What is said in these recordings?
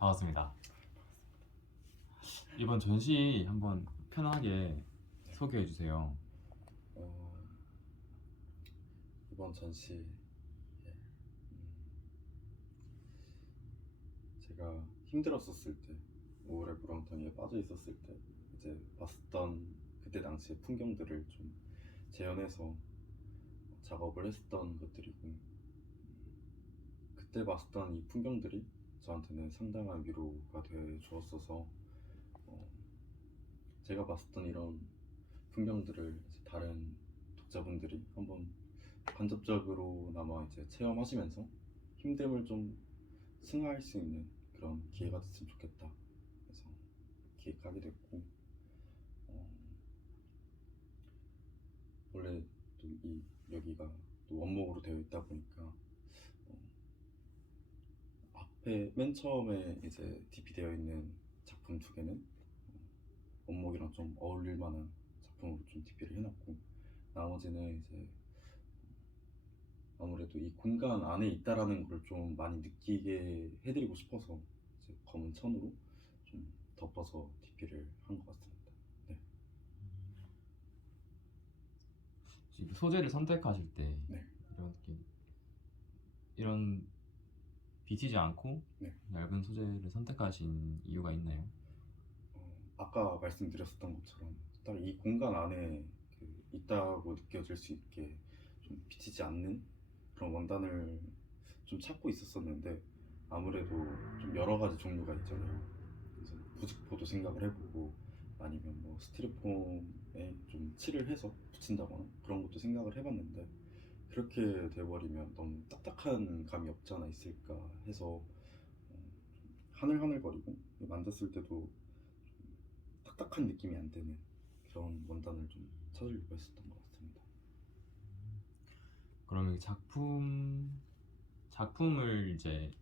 반갑습니다. 이번 전시 한번 편하게 소개해 주세요. 어, 이번 전시 예, 제가 힘들었었을 때, 우울의 무렁텅이에 빠져 있었을 때 이제 봤었던 그때 당시의 풍경들을 좀 재현해서 작업을 했었던 것들이고, 그때 봤었던 이 풍경들이 저한테는 상당한 위로가 돼 주었어서 제가 봤었던 이런 풍경들을 이제 다른 독자분들이 한번 간접적으로나마 이제 체험하시면서 힘듦을 좀 승화할 수 있는 그런 기회가 됐으면 좋겠다 해서 기획하게 됐고, 어, 원래 또 이 여기가 또 원목으로 되어 있다 보니까 앞에 맨 처음에 이제 DP 되어 있는 작품 두 개는 원목이랑 좀 어울릴 만한 작품으로 좀 DP를 해놨고, 나머지는 이제 아무래도 이 공간 안에 있다라는 걸 좀 많이 느끼게 해드리고 싶어서 이제 검은 천으로 좀 덮어서 DP를 한 것 같습니다. 네. 소재를 선택하실 때 네. 이렇게 이런 비치지 않고 네. 얇은 소재를 선택하신 이유가 있나요? 아까 말씀드렸었던 것처럼 딱 이 공간 안에 있다고 느껴질 수 있게 좀 비치지 않는 그런 원단을 좀 찾고 있었었는데, 아무래도 좀 여러 가지 종류가 있잖아요. 그래서 부직포도 생각을 해보고, 아니면 뭐 스티로폼에 좀 칠을 해서 붙인다거나 그런 것도 생각을 해봤는데, 그렇게 돼버리면 너무 딱딱한 감이 없지 않아 있을까 해서 좀 하늘하늘거리고 만졌을 때도 딱딱한 느낌이 안 드는 그런 원단을 좀 찾으려고 했었던 것 같습니다. 그러면 작품을 이제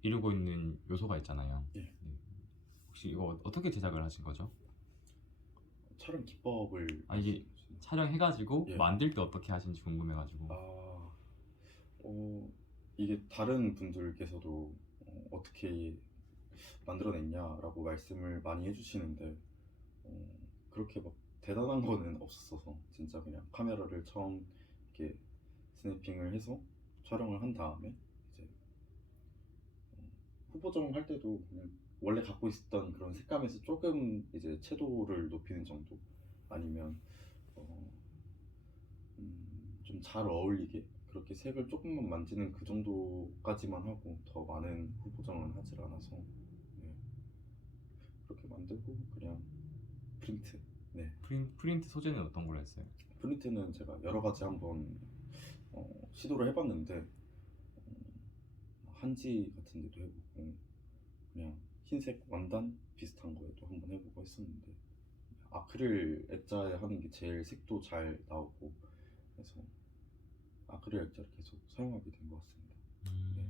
이루고 있는 요소가 있잖아요. 예. 네. 혹시 이거 어떻게 제작을 하신 거죠? 촬영 기법을 이게 말씀해주시면. 촬영해가지고 예. 만들 때 어떻게 하신지 궁금해가지고. 어, 이게 다른 분들께서도 어떻게 만들어냈냐라고 말씀을 많이 해주시는데, 그렇게 막 대단한 거는 없었어서 진짜 그냥 카메라를 처음 이렇게 스냅핑을 해서 촬영을 한 다음에 이제 후보정 할 때도 그냥 원래 갖고 있었던 그런 색감에서 조금 이제 채도를 높이는 정도, 아니면 좀 잘 어울리게 그렇게 색을 조금만 만지는 그 정도까지만 하고 더 많은 후보정은 하질 않아서, 네. 그렇게 만들고 그냥 프린트. 네. 프린트 소재는 어떤 걸로 했어요? 프린트는 제가 여러 가지 한번 시도를 해봤는데, 한지 같은 데도 해보고 그냥 흰색 원단 비슷한 거에도 한번 해보고 했었는데, 아크릴 액자에 하는 게 제일 색도 잘 나오고 그래서 아크릴 액자를 계속 사용하게 된 것 같습니다. 네.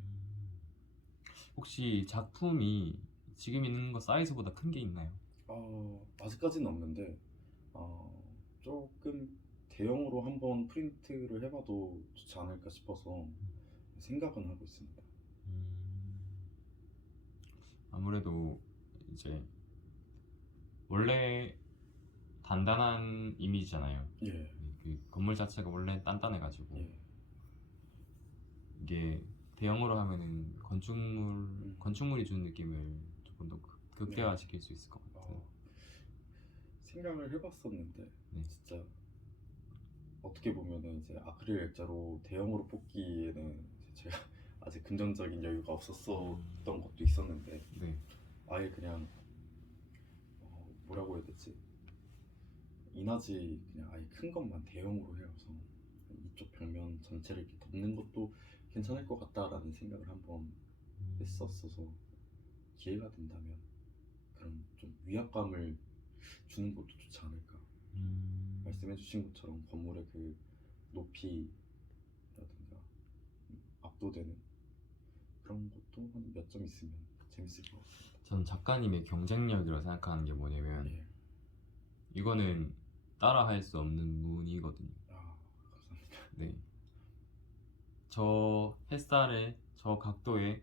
혹시 작품이 지금 있는 거 사이즈보다 큰 게 있나요? 아직까지는 없는데 조금 대형으로 한번 프린트를 해봐도 좋지 않을까 싶어서 생각은 하고 있습니다. 아무래도 이제 원래 단단한 이미지잖아요. 예. 그 건물 자체가 원래 단단해가지고 예. 이게 대형으로 하면은 건축물이 주는 느낌을 조금 더 극대화시킬 수 있을 것 같아요. 생각을 해봤었는데, 네. 진짜 어떻게 보면은 이제 아크릴 액자로 대형으로 뽑기에는 이제 제가 아직 금전적인 여유가 없었던 것도 있었는데, 네. 아예 그냥 뭐라고 해야 되지? 이나지 그냥 아예 큰 것만 대형으로 해서 이쪽 벽면 전체를 이렇게 덮는 것도 괜찮을 것 같다라는 생각을 한번 했었어서, 기회가 된다면 그런 좀 위압감을 주는 것도 좋지 않을까. 말씀해주신 것처럼 건물의 그 높이라든가 압도되는 그런 것도 한 몇 점 있으면 재밌을 것 같습니다. 전 작가님의 경쟁력이라고 생각하는 게 뭐냐면 예. 이거는 따라할 수 없는 무늬거든요. 감사합니다. 네. 저 햇살에 저 각도에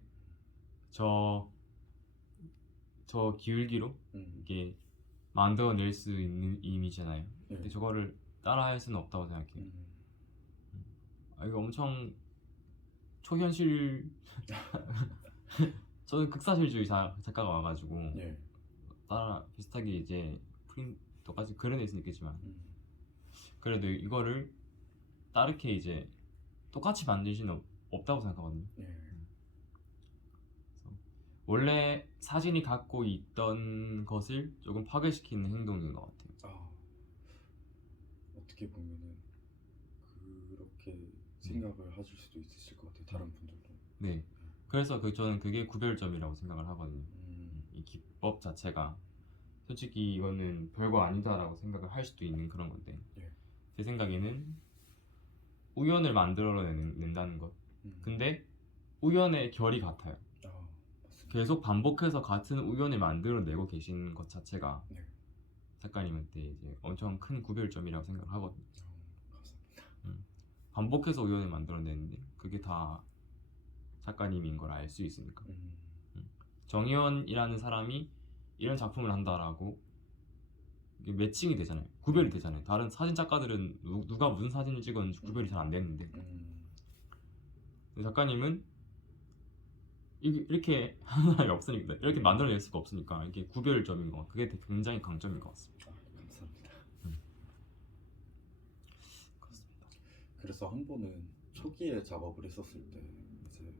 저 기울기로 음. 이게 만들어낼 수 있는 이미지잖아요. 네. 근데 저거를 따라할 수는 없다고 생각해요. 이거 엄청 초현실. 저는 극사실주의 작가가 와가지고 예. 따라 비슷하게 이제 프린 똑같이 그려낼 수는 있겠지만 음. 그래도 이거를 다르게 이제 똑같이 만들 수는 없다고 생각하거든요. 예. 그래서 원래 사진이 갖고 있던 것을 조금 파괴시키는 행동인 것 같아요. 아, 어떻게 보면은 그렇게 생각을 하실 수도 있으실 것 같아요. 다른 분들도. 네. 그래서 저는 그게 구별점이라고 생각을 하거든요. 음. 이 기법 자체가 솔직히 이거는 별거 아니다라고 생각을 할 수도 있는 그런 건데 예. 제 생각에는 우연을 만들어낸다는 것. 근데 우연의 결이 같아요. 아, 맞습니다. 계속 반복해서 같은 우연을 만들어내고 계신 것 자체가 네. 작가님한테 이제 엄청 큰 구별점이라고 생각을 하거든요. 감사합니다. 반복해서 우연을 만들어내는데 그게 다 작가님인 걸 알 수 있으니까. 정의원이라는 사람이 이런 작품을 한다라고 이게 매칭이 되잖아요. 구별이 되잖아요. 다른 사진 작가들은 누가 무슨 사진을 찍었는지 구별이 잘 안 되는데 근데 작가님은 이렇게 하나가 없으니까 이렇게 만들어낼 수가 없으니까 이게 구별점인 것 같아요. 그게 되게 굉장히 강점인 것 같습니다. 감사합니다. 그렇습니다. 그래서 한 번은 초기에 작업을 했었을 때 이제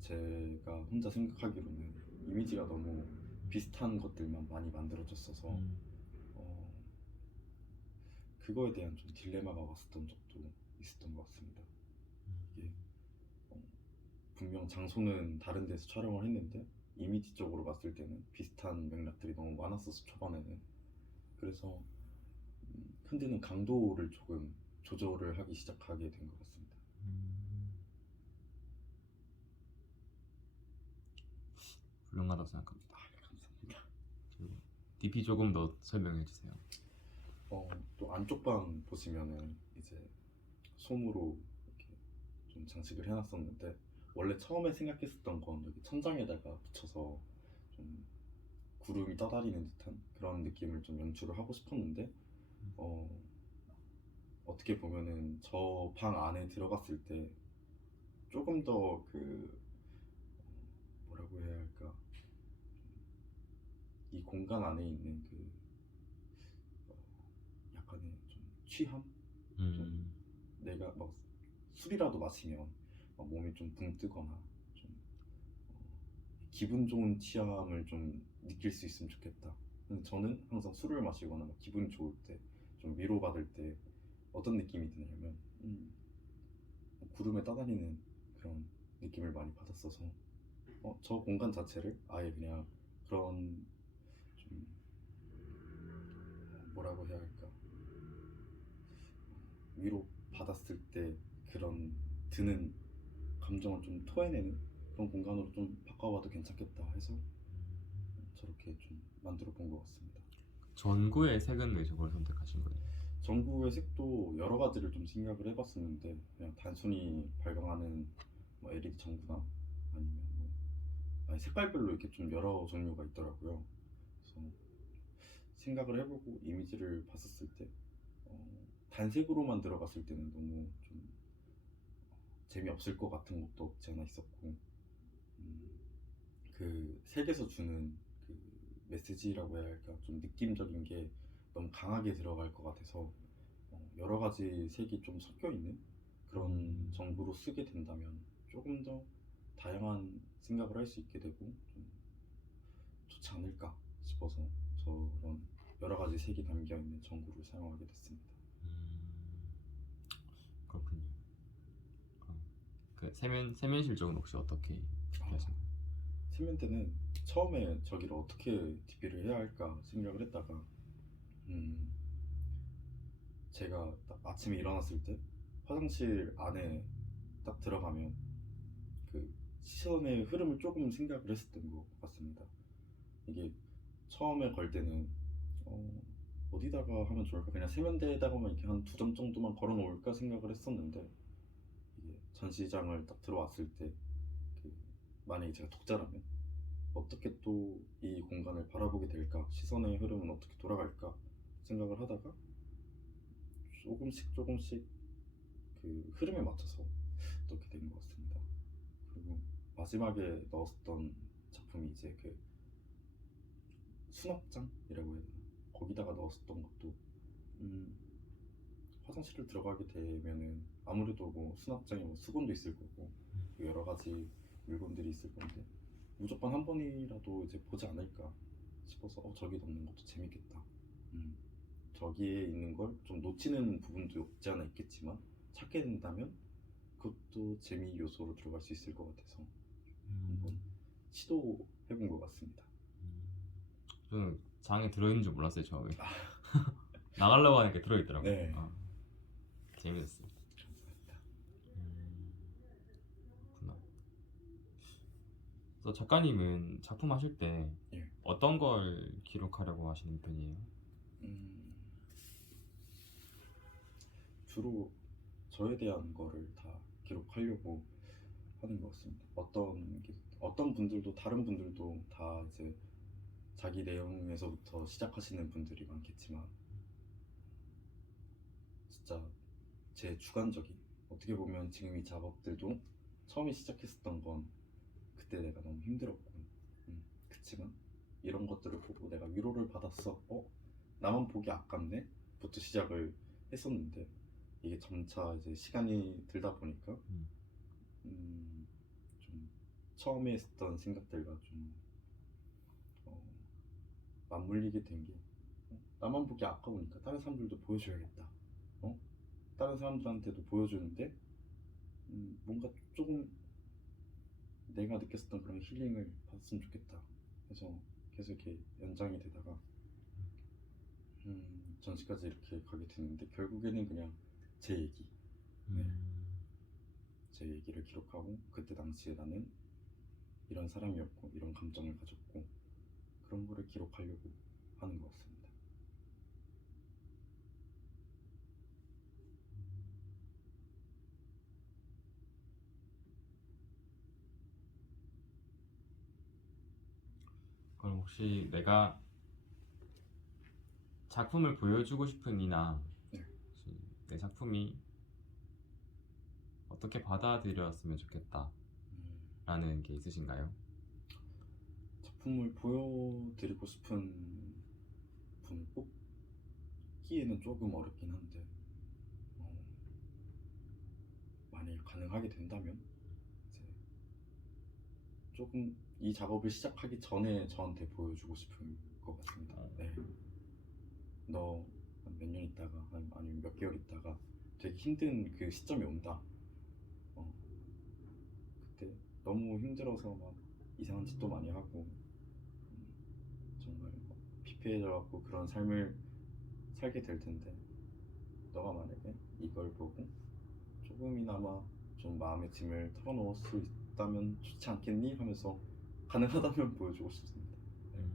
제가 혼자 생각하기로는 이미지가 너무 비슷한 것들만 많이 만들어졌어서 그거에 대한 좀 딜레마가 왔었던 적도 있었던 것 같습니다. 이게 분명 장소는 다른 데서 촬영을 했는데 이미지적으로 봤을 때는 비슷한 맥락들이 너무 많았어서 초반에는 그래서 흔드는 강도를 조금 조절을 하기 시작하게 된 것 같습니다. 훌륭하다고 생각합니다. 감사합니다. DP 조금 더 설명해 주세요. 또 안쪽 방 보시면은 이제 솜으로 이렇게 좀 장식을 해놨었는데 원래 처음에 생각했었던 건 여기 천장에다가 붙여서 좀 구름이 떠다니는 듯한 그런 느낌을 좀 연출을 하고 싶었는데 어떻게 보면은 저 방 안에 들어갔을 때 조금 더 뭐라고 해야 할까 이 공간 안에 있는 약간의 좀 취함? 좀 내가 막 술이라도 마시면 막 몸이 좀 붕 뜨거나 좀 기분 좋은 취함을 좀 느낄 수 있으면 좋겠다. 근데 저는 항상 술을 마시거나 막 기분이 좋을 때 좀 위로받을 때 어떤 느낌이 드냐면 구름에 떠다니는 그런 느낌을 많이 받았어서 저 공간 자체를 아예 그냥 그런 좀 뭐라고 해야 할까 위로 받았을 때 그런 드는 감정을 좀 토해내는 그런 공간으로 좀 바꿔봐도 괜찮겠다 해서 저렇게 좀 만들어 본 것 같습니다. 전구의 색은 왜 저걸 선택하신 거예요? 전구의 색도 여러 가지를 좀 생각을 해봤었는데 그냥 단순히 발광하는 뭐 LED 전구나 아니면 아니 색깔별로 이렇게 좀 여러 종류가 있더라고요. 그래서 생각을 해보고 이미지를 봤었을 때 단색으로만 들어갔을 때는 너무 좀 재미없을 것 같은 것도 없지 않아 있었고 그 색에서 주는 그 메시지라고 해야 할까 좀 느낌적인 게 너무 강하게 들어갈 것 같아서 여러 가지 색이 좀 섞여 있는 그런 전구로 쓰게 된다면 조금 더 다양한 생각을 할 수 있게 되고 좀 좋지 않을까 싶어서 저런 여러 가지 색이 담겨 있는 전구를 사용하게 됐습니다. 그렇군요. 그 세면실 쪽은 혹시 어떻게 하셨나요? 세면대는 처음에 저기를 어떻게 DP를 해야 할까 생각을 했다가 제가 딱 아침에 일어났을 때 화장실 안에 딱 들어가면 그 시선의 흐름을 조금 생각을 했었던 것 같습니다. 이게 처음에 걸 때는 어디다가 하면 좋을까 그냥 세면대에다가만 이렇게 한 2점 정도만 걸어 놓을까 생각을 했었는데 이게 전시장을 딱 들어왔을 때 그 만약에 제가 독자라면 어떻게 또 이 공간을 바라보게 될까, 시선의 흐름은 어떻게 돌아갈까 생각을 하다가 조금씩 조금씩 그 흐름에 맞춰서 넣게 된 것 같습니다. 그리고 마지막에 넣었던 작품이 이제 그 수납장이라고 해야 되나? 거기다가 넣었었던 것도 화장실을 들어가게 되면은 아무래도 뭐 수납장에 뭐 수건도 있을 거고 여러 가지 물건들이 있을 건데 무조건 한 번이라도 이제 보지 않을까 싶어서 저기 넣는 것도 재밌겠다. 저기에 있는 걸 좀 놓치는 부분도 없지 않아 있겠지만 찾게 된다면 그것도 재미 요소로 들어갈 수 있을 것 같아서 한번 시도해본 것 같습니다. 저는 장에 들어있는 줄 몰랐어요 처음에. 나가려고 하니까 들어있더라고요. 네. 재밌었어요. 감사합니다. 그렇구나. 그래서 작가님은 작품 하실 때 예. 어떤 걸 기록하려고 하시는 편이에요? 주로 저에 대한 거를 다 기록하려고 하는 것 같습니다. 어떤 분들도 다른 분들도 다 이제 자기 내용에서부터 시작하시는 분들이 많겠지만 진짜 제 주관적인 어떻게 보면 지금 이 작업들도 처음에 시작했었던 건 그때 내가 너무 힘들었고 그치만 이런 것들을 보고 내가 위로를 받았어 나만 보기 아깝네 부터 시작을 했었는데 이게 점차 이제 시간이 들다 보니까 좀 처음에 했었던 생각들과 좀 맞물리게 된 게 나만 보기 아까우니까 다른 사람들도 보여줘야겠다. 다른 사람들한테도 보여주는데 뭔가 조금 내가 느꼈었던 그런 힐링을 받았으면 좋겠다. 그래서 계속 이렇게 연장이 되다가 전시까지 이렇게 가게 됐는데 결국에는 그냥 제 얘기, 제 얘기를 기록하고 그때 당시에 나는 이런 사람이었고 이런 감정을 가졌고 그런 거를 기록하려고 하는 것 같습니다. 그럼 혹시 내가 작품을 보여주고 싶은 이나 네. 혹시 내 작품이 어떻게 받아들였으면 좋겠다 라는 게 있으신가요? 작품을 보여드리고 싶은 분을 뽑기에는 조금 어렵긴 한데 만약에 가능하게 된다면 이제 조금 이 작업을 시작하기 전에 저한테 보여주고 싶은 것 같습니다. 네. 너 몇 년 있다가 아니면 몇 개월 있다가 되게 힘든 그 시점이 온다. 그때 너무 힘들어서 막 이상한 짓도 많이 하고 정말 피폐해져갖고 그런 삶을 살게 될 텐데 너가 만약에 이걸 보고 조금이나마 좀 마음의 짐을 털어놓을 수 있다면 좋지 않겠니? 하면서 가능하다면 보여주고 싶습니다. 네.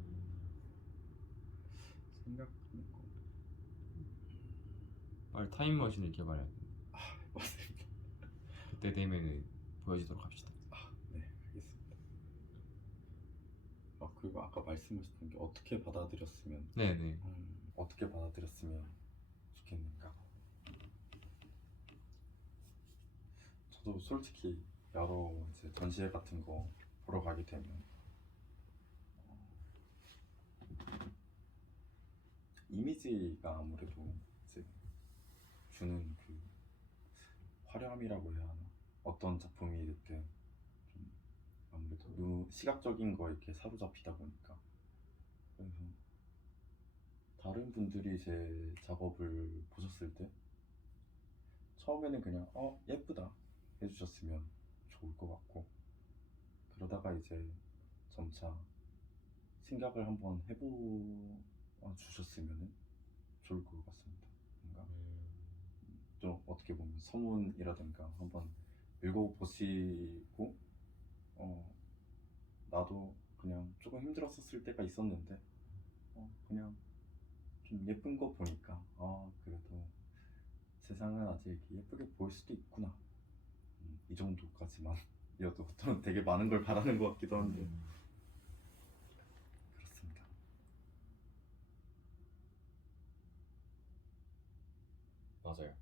생각하는 거. 빨리 타임머신을 개발해야 돼. 맞습니다. 그때 되면은 보여주도록 합시다. 네, 알겠습니다. 그리고 아까 말씀하셨던 게 어떻게 받아들였으면 네네. 어떻게 받아들였으면 좋겠는가. 저도 솔직히 여러 이제 전시회 같은 거 보러 가게 되면 이미지가 아무래도 이제 주는 그 화려함이라고 해야 하나? 어떤 작품이 됐든 좀 아무래도 시각적인 거에 이렇게 사로잡히다 보니까 그래서 다른 분들이 제 작업을 보셨을 때 처음에는 그냥 예쁘다 해주셨으면 좋을 것 같고 그러다가 이제 점차 생각을 한번 해보 주셨으면 좋을 것 같습니다. 뭔가 좀 어떻게 보면 서문이라든가 한번 읽어보시고 나도 그냥 조금 힘들었었을 때가 있었는데 그냥 좀 예쁜 거 보니까 그래도 세상은 아직 예쁘게 보일 수도 있구나 이 정도까지만 여도 저는 되게 많은 걸 바라는 것 같기도 한데 그렇습니다. 맞아요.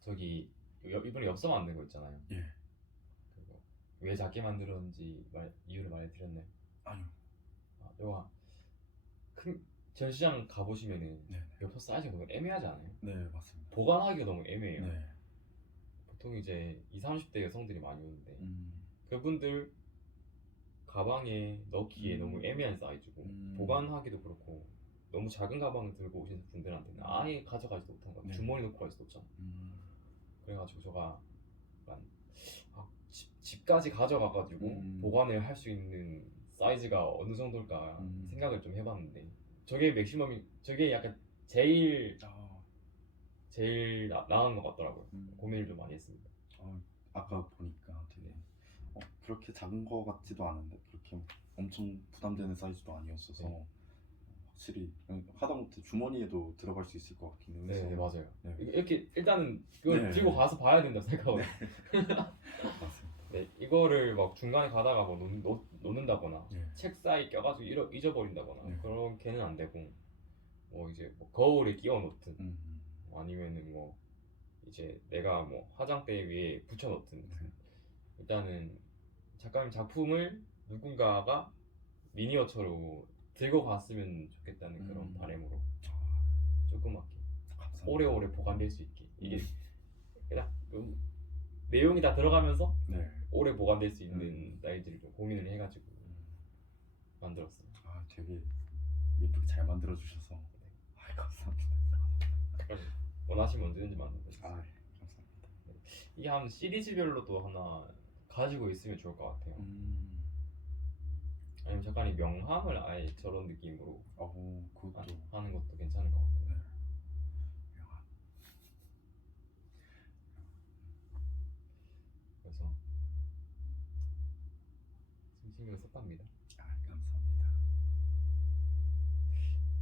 저기 이번에 엽서 만든 거 있잖아요. 예. 그거 왜 작게 만들었는지 이유를 말해드렸나요? 아니요. 아, 이거 큰 전시장 가보시면은 네. 엽서 사이즈가 너무 애매하지 않아요? 네, 맞습니다. 보관하기가 너무 애매해요. 네. 보통 이제 20, 30대 여성들이 많이 오는데 음. 그분들 가방에 넣기에 너무 음. 애매한 사이즈고 보관하기도 그렇고 너무 작은 가방을 들고 오신 분들한테는 아예 가져가지도 못한 거 같아요. 네. 주머니 넣고 갈 수도 없잖아. 음. 그래가지고 제가 약간 집까지 가져가가지고 보관을 할 수 있는 사이즈가 어느 정도일까 생각을 좀 해봤는데 저게 맥시멈이 저게 약간 제일 나은 것 같더라고요. 고민을 좀 많이 했습니다. 아까 보니까 되게 그렇게 작은 거 같지도 않은데 그렇게 엄청 부담되는 사이즈도 아니었어서 네. 확실히 하다못해 주머니에도 들어갈 수 있을 것 같긴 해서. 네, 맞아요. 네. 이렇게 일단은 그걸 네. 들고 가서 봐야 된다고 생각하거든요. 맞습니다. 네, 이거를 막 중간에 가다가 뭐 놓는다거나 네. 책 사이 껴가지고 잊어버린다거나 네. 그렇게는 안 되고 뭐 이제 뭐 거울에 끼워 놓든 음. 아니면은 뭐 이제 내가 뭐 화장대 위에 붙여 놓든 일단은 작가님 작품을 누군가가 미니어처로 들고 갔으면 좋겠다는 그런 바람으로 조그맣게 감사합니다. 오래오래 보관될 수 있게 이게 그냥 내용이 다 들어가면서 네. 오래 보관될 수 있는 사이즈를 좀 고민을 해가지고 만들었어요. 되게 예쁘게 잘 만들어 주셔서 감사합니다. 원하시면 언제든지 만들어요. 감사합니다. 이게 한 시리즈별로도 하나 가지고 있으면 좋을 것 같아요. 아니면 작가님 명함을 아예 저런 느낌으로 그것도 하는 것도 괜찮을 것 같고. 네. 그래서 신경을 썼답니다. 감사합니다.